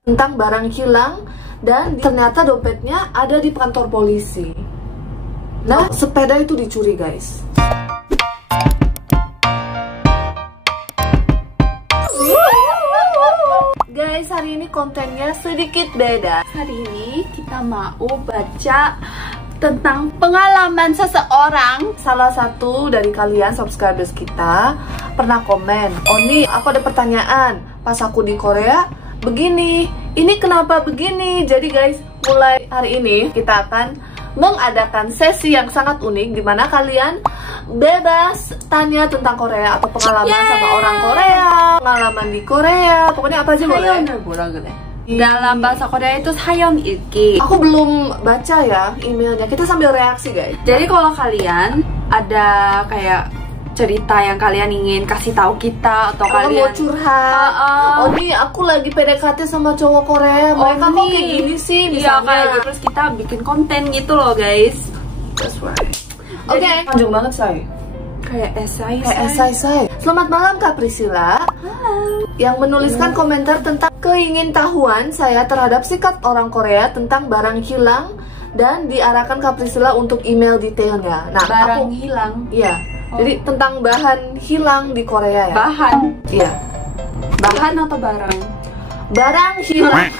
tentang barang hilang dan ternyata dompetnya ada di kantor polisi. Nah, sepeda itu dicuri, guys. Guys, hari ini kontennya sedikit beda. Hari ini kita mau baca tentang pengalaman seseorang. Salah satu dari kalian subscribers kita pernah komen, "Oni, aku ada pertanyaan. Pas aku di Korea begini, ini kenapa begini?" Jadi guys, mulai hari ini kita akan mengadakan sesi yang sangat unik di mana kalian bebas tanya tentang Korea atau pengalaman sama orang Korea, pengalaman di Korea, pokoknya apa aja boleh. Dalam bahasa Korea itu sayon ilki. Aku belum baca ya emailnya. Kita sambil reaksi, guys. Jadi kalau kalian ada kayak cerita yang kalian ingin kasih tahu kita atau kalau kalian mau curhat, "Oh nih aku lagi PDKT sama cowok Korea, mereka kok kayak gini sih," iya, misalnya. kayak gitu. Terus kita bikin konten gitu loh, guys. That's right. Oke, panjang banget, say. Kayak esai. Selamat malam, Kak Priscilla. Halo. Yang menuliskan komentar tentang keingintahuan saya terhadap sikap orang Korea tentang barang hilang dan diarahkan Kak Priscilla untuk email detailnya. Nah, Barang hilang. Iya. Jadi tentang bahan hilang di Korea ya. Bahan. Iya. Bahan atau barang? Barang hilang.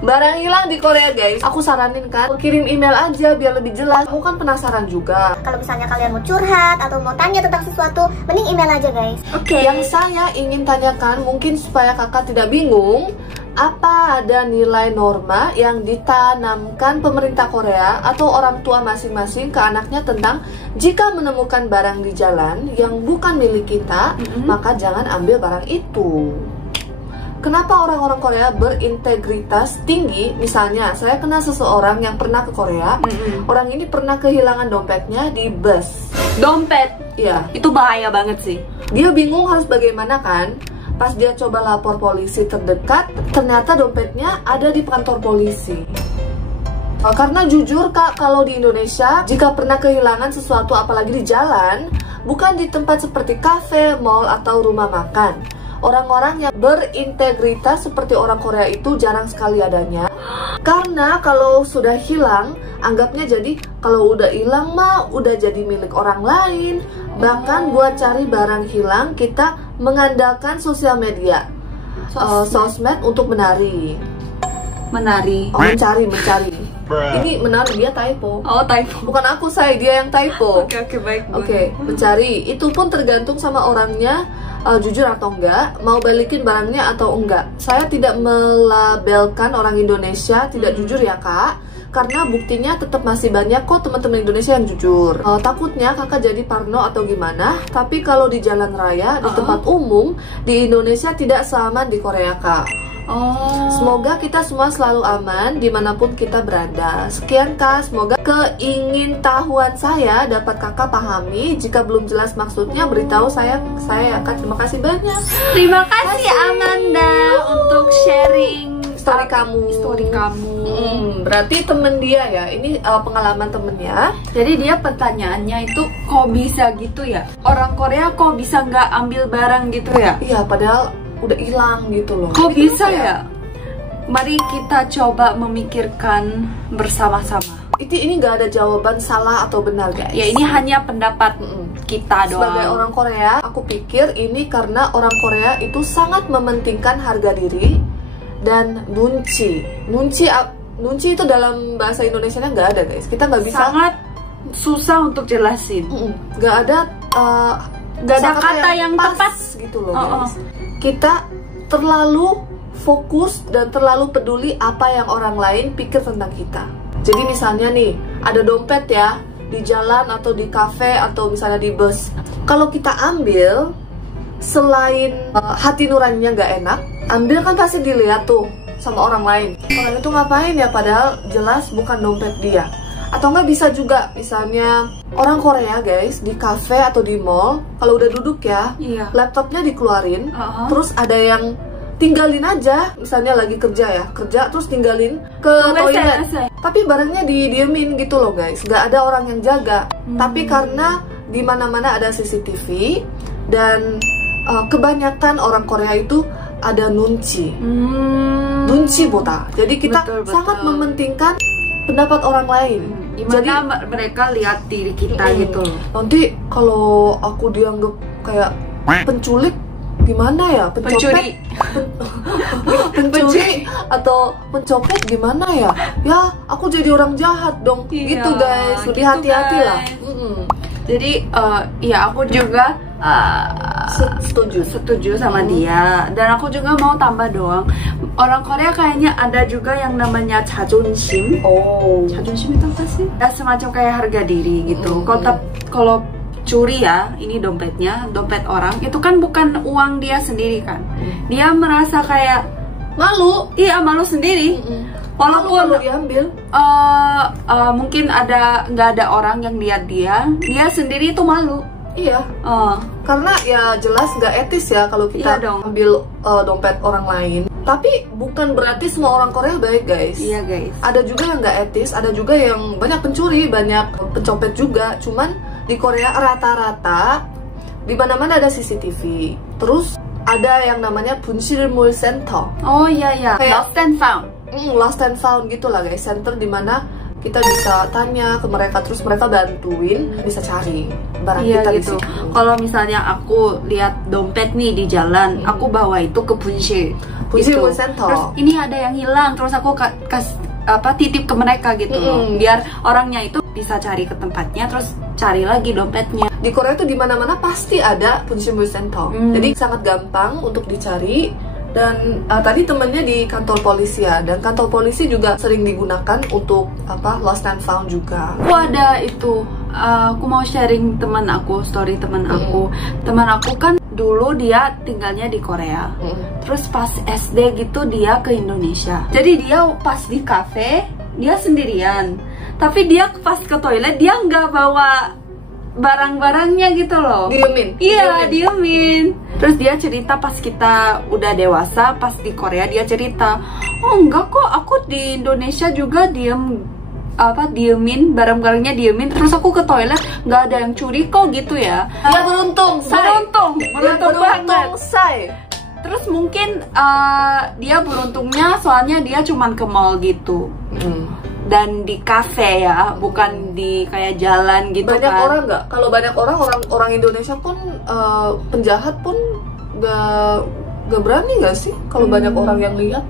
Barang hilang di Korea, guys. Aku saranin kan kirim email aja biar lebih jelas. Aku kan penasaran juga. Kalau misalnya kalian mau curhat atau mau tanya tentang sesuatu, mending email aja, guys. Oke. Yang saya ingin tanyakan, mungkin supaya kakak tidak bingung, apa ada nilai norma yang ditanamkan pemerintah Korea atau orang tua masing-masing ke anaknya tentang jika menemukan barang di jalan yang bukan milik kita, maka jangan ambil barang itu. Kenapa orang-orang Korea berintegritas tinggi? Misalnya, saya kenal seseorang yang pernah ke Korea. Orang ini pernah kehilangan dompetnya di bus. Dompet? Iya. Itu bahaya banget sih. Dia bingung harus bagaimana kan? Pas dia coba lapor polisi terdekat, ternyata dompetnya ada di kantor polisi. Karena jujur kak, kalau di Indonesia, jika pernah kehilangan sesuatu apalagi di jalan, bukan di tempat seperti kafe, mall, atau rumah makan. Orang-orang yang berintegritas seperti orang Korea itu jarang sekali adanya. Karena kalau sudah hilang, anggapnya jadi kalau udah hilang mah udah jadi milik orang lain. Bahkan buat cari barang hilang, kita mengandalkan sosial media, sosmed untuk menari. Menari. Oh, mencari. Ini menari, dia typo. Oh, typo. Bukan aku, saya dia yang typo. Oke, baik. Oke, mencari. Itu pun tergantung sama orangnya, jujur atau enggak, mau balikin barangnya atau enggak. Saya tidak melabelkan orang Indonesia tidak jujur ya kak, karena buktinya tetap masih banyak kok teman-teman Indonesia yang jujur. Takutnya kakak jadi parno atau gimana, tapi kalau di jalan raya, di tempat umum, di Indonesia tidak seaman di Korea kak. Semoga kita semua selalu aman dimanapun kita berada. Sekian kak, semoga keingintahuan saya dapat kakak pahami. Jika belum jelas maksudnya, beritahu saya akan. Terima kasih banyak. Terima kasih Amanda untuk sharing story kamu. Berarti temen dia ya, ini pengalaman temennya. Jadi dia pertanyaannya itu kok bisa gitu ya? Orang Korea kok bisa nggak ambil barang gitu ya? Iya, padahal udah hilang gitu loh. Kok bisa ya? Mari kita coba memikirkan bersama-sama. Ini nggak ada jawaban salah atau benar guys. Ya ini hanya pendapat kita doang. Sebagai orang Korea, aku pikir ini karena orang Korea itu sangat mementingkan harga diri dan nunci. Nunci itu dalam bahasa Indonesianya nggak ada guys. Kita nggak bisa. Sangat susah untuk jelasin. Nggak ada. Nggak ada kata yang tepat gitu loh guys. Kita terlalu fokus dan terlalu peduli apa yang orang lain pikir tentang kita. Jadi misalnya nih, ada dompet ya di jalan atau di kafe atau misalnya di bus. Kalau kita ambil, selain hati nuraninya nggak enak, ambil kan pasti dilihat tuh sama orang lain. Orang itu ngapain ya, padahal jelas bukan dompet dia. Atau nggak bisa juga, misalnya orang Korea guys di kafe atau di mall, kalau udah duduk ya, laptopnya dikeluarin, terus ada yang tinggalin aja, misalnya lagi kerja terus tinggalin ke toilet, tapi barangnya didiemin gitu loh guys, nggak ada orang yang jaga. Tapi karena di mana-mana ada CCTV dan kebanyakan orang Korea itu ada nunci. Bunchiboda. Jadi kita Betul. sangat mementingkan pendapat orang lain. Gimana mereka lihat diri kita gitu. Nanti kalau aku dianggap kayak penculik gimana ya? Pencuri. Pencuri atau pencopet gimana ya? Ya, aku jadi orang jahat dong. Iya, Gitu guys, lebih gitu, hati-hati lah. guys. Jadi ya aku juga setuju sama dia, dan aku juga mau tambah doang. Orang Korea kayaknya ada juga yang namanya 자존심. Oh. 자존심 itu apa sih? Ya, semacam kayak harga diri gitu. Kalau curi ya, ini dompetnya, dompet orang, itu kan bukan uang dia sendiri kan. Dia merasa kayak Malu. iya, malu sendiri. Malu Walaupun kalau diambil. mungkin nggak ada orang yang lihat dia sendiri itu malu. Iya. Karena ya jelas nggak etis ya kalau kita Iya dong. ambil dompet orang lain. Tapi bukan berarti semua orang Korea baik guys. Iya guys. Ada juga yang nggak etis, ada juga yang banyak pencuri, banyak pencopet juga. Cuman di Korea rata-rata di mana-mana ada CCTV. Terus ada yang namanya Bunsilmul Center. Oh iya iya. Kayak- Lost and found. Lost and found gitu lah guys. Center di mana kita bisa tanya ke mereka, terus mereka bantuin bisa cari barang Iya kita di gitu. situ. Kalau misalnya aku lihat dompet nih di jalan, aku bawa itu ke Bunsil. Bunsilmul Center. Terus ini ada yang hilang, terus aku titip ke mereka gitu loh. Biar orangnya itu bisa cari ke tempatnya, terus cari lagi dompetnya. Di Korea tuh di mana-mana pasti ada Bunsilmul Center. Jadi sangat gampang untuk dicari. Dan tadi temennya di kantor polisi ya, dan kantor polisi juga sering digunakan untuk lost and found juga. Aku ada itu, aku mau sharing teman aku, story teman aku. Teman aku kan dulu dia tinggalnya di Korea. Terus pas SD gitu dia ke Indonesia. Jadi dia pas di cafe dia sendirian. Tapi dia pas ke toilet dia nggak bawa barang-barangnya gitu loh. Diemin. Iya, diemin. Terus dia cerita pas kita udah dewasa, pas di Korea dia cerita, "Oh, enggak kok, aku di Indonesia juga diemin barang-barangnya, diemin. Terus aku ke toilet nggak ada yang curi kok gitu ya." Dia beruntung, Beruntung banget. say. Terus mungkin dia beruntungnya soalnya dia cuman ke mall gitu. Dan di kafe ya, bukan di kayak jalan gitu. Banyak kan. orang nggak? Kalau banyak orang Indonesia pun penjahat pun nggak berani nggak sih kalau banyak orang yang lihat?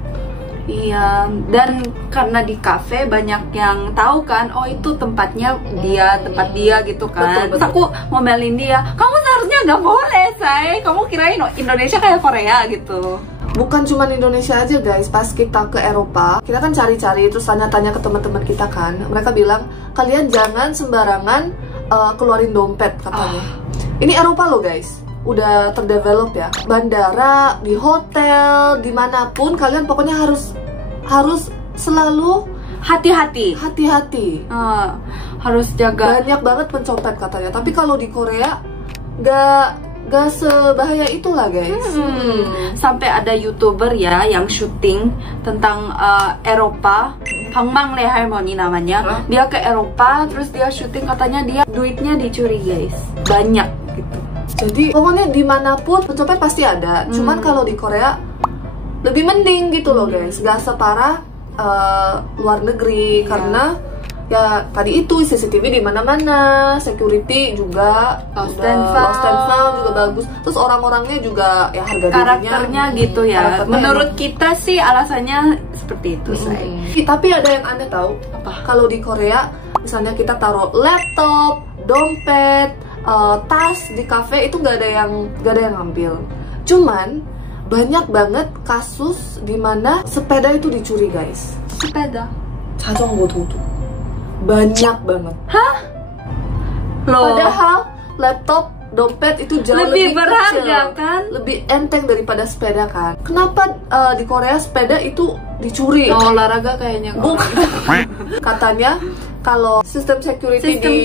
Iya, dan karena di kafe banyak yang tahu kan, oh itu tempatnya dia, tempat dia gitu kan. Betul, Terus aku ngomelin dia, kamu seharusnya nggak boleh, say. Kamu kirain Indonesia kayak Korea gitu. Bukan cuma Indonesia aja guys, pas kita ke Eropa, kita kan cari-cari terus tanya-tanya ke teman-teman kita kan. Mereka bilang, kalian jangan sembarangan keluarin dompet katanya. Ini Eropa loh guys, udah terdevelop ya. Bandara, di hotel, dimanapun kalian pokoknya harus selalu Hati-hati. Harus jaga. Banyak banget pencopet katanya. Tapi kalau di Korea gak sebahaya itulah guys. Sampai ada YouTuber ya yang syuting tentang Eropa, Pangmang Le Harmony namanya. Dia ke Eropa, terus dia syuting, katanya dia duitnya dicuri guys, banyak gitu. Jadi pokoknya dimanapun pencopet pasti ada. Cuman kalau di Korea lebih mending gitu loh guys, gak separah luar negeri. Karena ya tadi itu CCTV di mana-mana, security juga Lost udah and lost and found. found juga bagus. Terus orang-orangnya juga ya harga Karakternya gitu ya. karakternya Menurut kita sih alasannya seperti itu, say. Tapi ada yang aneh tahu. Apa? Kalau di Korea misalnya kita taruh laptop, dompet, tas di kafe itu nggak ada yang ngambil. Cuman banyak banget kasus dimana sepeda itu dicuri guys. Sepeda. 자전거 도둑. Banyak banget. Loh. Padahal laptop, dompet itu jauh Lebih lebih berharga, kecil, kan? lebih enteng daripada sepeda kan. Kenapa di Korea sepeda itu dicuri? Olahraga kayaknya. Bukan. Katanya kalau sistem security Sistem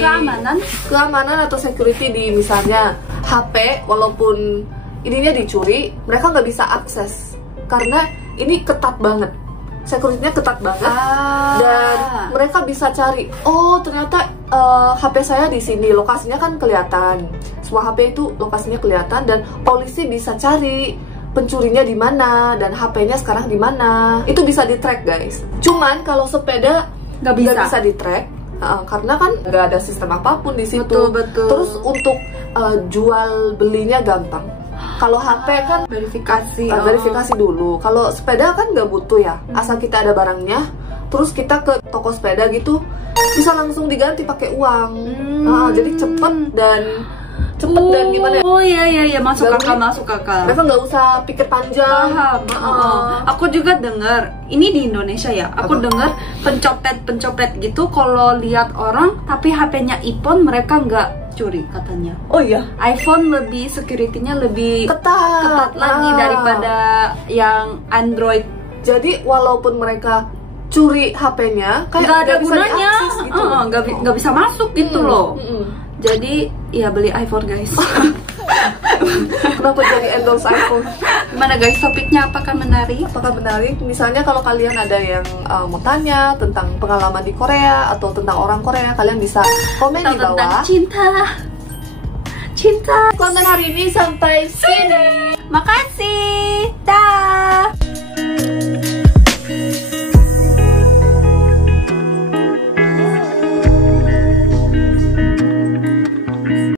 keamanan atau security di misalnya HP, walaupun ininya dicuri, mereka nggak bisa akses karena ini ketat banget. Security-nya ketat banget. Dan mereka bisa cari, oh ternyata HP saya di sini, lokasinya kan kelihatan. Semua HP itu lokasinya kelihatan dan polisi bisa cari pencurinya di mana dan HP-nya sekarang di mana. Itu bisa di-track, guys. Cuman kalau sepeda nggak bisa di-track. Karena kan nggak ada sistem apapun di situ. Betul. Terus untuk jual belinya gampang. Kalau HP kan verifikasi dulu. Kalau sepeda kan nggak butuh ya. Asal kita ada barangnya, terus kita ke toko sepeda gitu, bisa langsung diganti pakai uang. Jadi cepet dan gimana ya? Oh iya, masuk akal. Mereka nggak usah pikir panjang. Paham. Aku juga dengar, ini di Indonesia ya. Aku dengar pencopet gitu kalau lihat orang tapi HP-nya iPhone mereka nggak curi katanya. Oh iya. iPhone lebih security-nya lebih ketat lagi daripada yang Android. Jadi walaupun mereka curi HP-nya, kayak nggak ada bisa gunanya, diakses gitu. nggak bisa masuk gitu loh. Jadi ya beli iPhone guys. Kenapa jadi endorse iPhone? Gimana guys, topiknya apakah menarik? Misalnya kalau kalian ada yang mau tanya tentang pengalaman di Korea atau tentang orang Korea, kalian bisa komen di bawah. Tentang cinta. Konten hari ini sampai sini. Makasih.